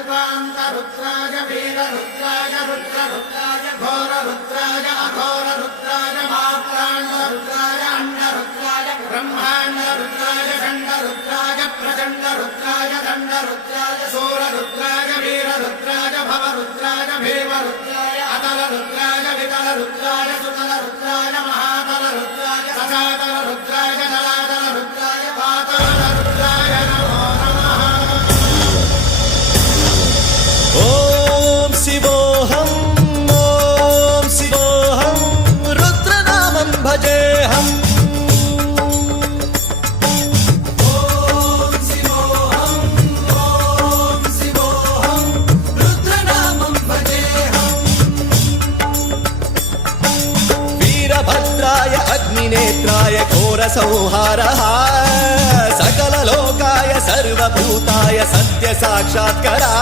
कल्पान्तरुद्राय वीररुद्राय रुद्ररुद्राय घोररुद्राय अघोररुद्राय मात्राण्डरुद्राय अण्डरुद्राय ब्रह्माण्डरुद्राय खण्डरुद्राय प्रचण्डरुद्राय दण्डरुद्राय सूररुद्राय वीररुद्राय भवरुद्राय भीमरुद्राय अतलरुद्राय वितलरुद्राय सुतलरुद्राय महातलरुद्राय सजातलरुद्राय जलातलरुद्राय पातालरुद्राय नमो नमः। ओम शिवोऽहम् ओम शिवोऽहम् रुद्रनामं भजेऽहम्। ओम शिवोऽहम् रुद्रनामं भजेऽहम्। वीरभद्राय अग्निनेत्राय घोरसंहारः सकललोकाय सर्वभूताय सत्यसाक्षात्करा